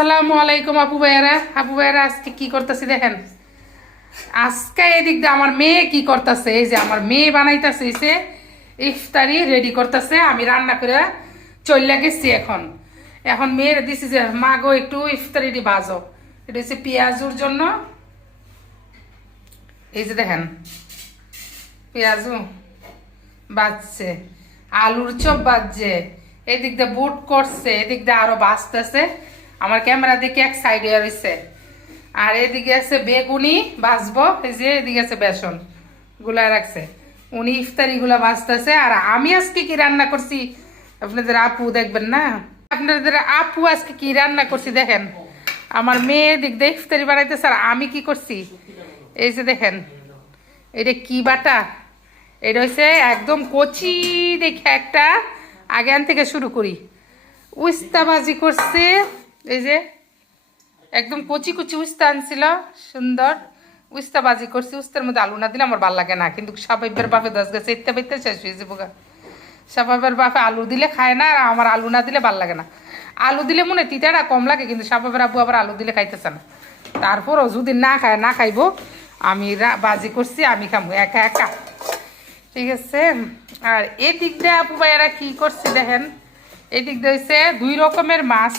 আসসালামু আলাইকুম আপু ভাইয়ারা আজকে কি করতেছি দেখেন। আজকে এদিক দিয়ে আমার মেয়ে কি করতেছে, এই যে আমার মেয়ে বানাইতেছে এসে ইফতারি রেডি করতেছে। আমি রান্না করে চলে গেছি। এখন এখন মেয়ের দিছি যে মা গো একটু ইফতারিটি বাজো। এটা হচ্ছে পেঁয়াজুর জন্য, এই যে দেখেন পেঁয়াজু বাজছে, আলুর চপ বাজছে, এদিক দিয়ে বুট করছে, এদিক দিয়ে আরো বাজতেছে। আমার ক্যামেরা দেখে এক সাইডে রয়েছে। আর এদিকে আছে বেগুনি ভাজবো, এই যে এদিকে আছে বেসন গুলা রাখছে, উনি ইফতারি গুলা ভাজতেছে। আর আমি আজকে কি রান্না করছি আপনাদের আপু দেখবেন না, আপনাদের আপু আজকে কি রান্না করছি দেখেন। আমার মেয়ে দিক দিয়ে ইফতারি বানাইতেছে আর আমি কি করছি, এই যে দেখেন এটা কি বাটা, এটা হচ্ছে একদম কচি দেখে একটা, আগে আন থেকে শুরু করি। উস্তা ভাজি করছে, এই যে একদম কচি কচি উস্তা আনছিল, সুন্দর উস্তা ভাজি করছি। উস্তার মধ্যে আলু না দিলে আমার ভালো লাগে না, কিন্তু সাবাইবের বাপে 10 গেছে ইত্যা বাইতে শেষ হয়েছে বোকা। সাবাইবের বাপে আলু দিলে খায় না, আর আমার আলু না দিলে ভালো লাগে না। আলু দিলে মনে তিতাটা কম লাগে, কিন্তু সাবাইবের আব্বু আবার আলু দিলে খাইতেছে না। তারপরও যদি না খায় না খাইবো, আমি ভাজি করছি আমি খাবো একা একা, ঠিক আছে। আর এদিক দিয়ে আপু ভাইয়ারা কি করছে দেখেন, এদিক দিয়ে হচ্ছে 2 রকমের মাছ,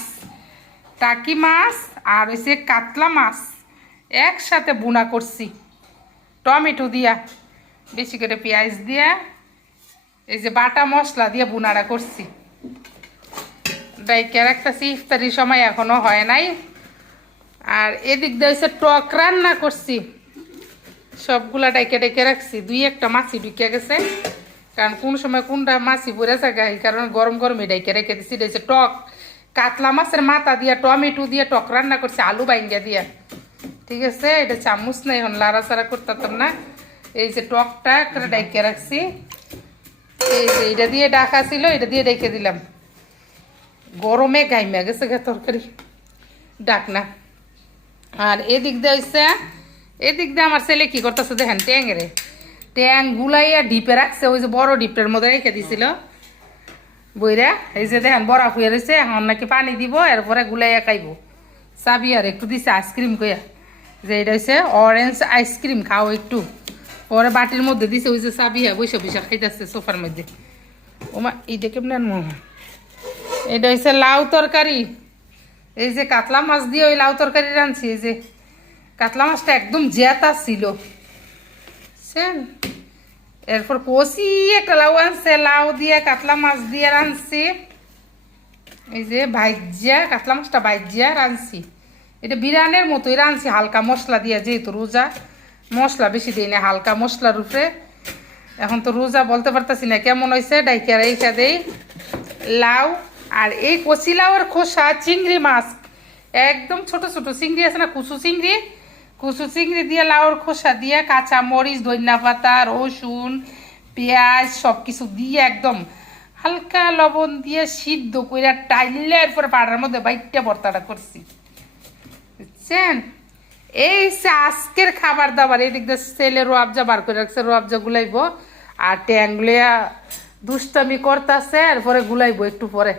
টাকি মাছ আর হচ্ছে কাতলা মাছ একসাথে বুনা করছি টমেটো দিয়া, বেশি করে পেঁয়াজ দিয়া, এই যে বাটা মশলা দিয়ে বুনাটা করছি। ডাইকে রাখতেছি, ইফতারির সময় এখনো হয় নাই। আর এদিক দিয়ে হচ্ছে টক রান্না করছি, সবগুলা ডাইকে ডাইকে রাখছি। 2-1টা মাছি ঢুকে গেছে, কারণ কোন সময় কোনটা মাছি পরে থাকে, এই কারণে গরম গরমে ডাইকে রেখে দিচ্ছি। এটা হচ্ছে টক কাতলা মাছের মাথা দিয়া টমেটো দিয়ে টক রান্না করছি, আলু বাইঙ্গা দিয়া, ঠিক আছে। এটা চামচ নাই, এখন লাড়াচাড়া করতাম না। এই যে টকটা একটা ডাইকে রাখছি, এই যে এটা দিয়ে ডাকা ছিল, এটা দিয়ে ডেকে দিলাম। গরমে গাইমা গেছে গা তরকারি ডাক না। আর এদিক দিয়ে হচ্ছে, এদিক দিয়ে আমার ছেলে কি করতেছে দেখেন, ট্যাং গুলাইয়া ডিপে রাখছে, ওই যে বড় ডিপটার মধ্যে রেখে দিছিল বইরা। এই যে দেখেন বরফ হয়ে রয়েছে, এখন নাকি পানি দিব, এরপরে গুলাইয়া খাইব। চাবি আর একটু দিছে আইসক্রিম কইয়া, যে এটা হচ্ছে অরেঞ্জ আইসক্রিম খাও একটু, পরে বাটির মধ্যে দিছে। ওই যে চাবি বৈশা বৈশা খাইতেছে সোফার মধ্যে। ওমা এইটা কেমন আনবো, এটা হচ্ছে লাউ তরকারি, এই যে কাতলা মাছ দিয়ে ওই লাউ তরকারি রাঁধছি। এই যে কাতলা মাছটা একদম জেতা ছিল, এরপর কষি একটা লাউ আনছে, লাউ দিয়ে কাতলা মাছ দিয়ে রাঁধছি। এই যে ভাইজিয়া কাতলা মাছটা ভাইজিয়া রাঁধছি, এটা বিরিয়ানির মতোই রাঁধছি, হালকা মশলা দিয়ে, যেহেতু রোজা মশলা বেশি দিই না, হালকা মশলার উপরে। এখন তো রোজা বলতে পারতেছি না কেমন হয়েছে, ডাইকা রেখা দেই লাউ। আর এই কচি লাউয়ের খোসা চিংড়ি মাছ, একদম ছোট ছোট চিংড়ি আছে না, কুচু চিংড়ি দিয়ে লাউর খোসা দিয়ে কাঁচা মরিচ, ধনিয়া পাতা, রসুন, পেঁয়াজ সব কিছু দিয়ে একদম হালকা লবণ দিয়ে সিদ্ধ করে টাইলে এরপরে পাড়ার মধ্যে বাইটটা ভর্তাটা করছি, বুঝছেন। এই আজকের খাবার দাবার। এদিক দিয়ে ছেলে রোয়াবজা বার করে রাখছে, রোয়াবজা গুলাইবো। আর ট্যাংলিয়া দুষ্টামি করতেছে, এরপরে গুলাইবো একটু পরে।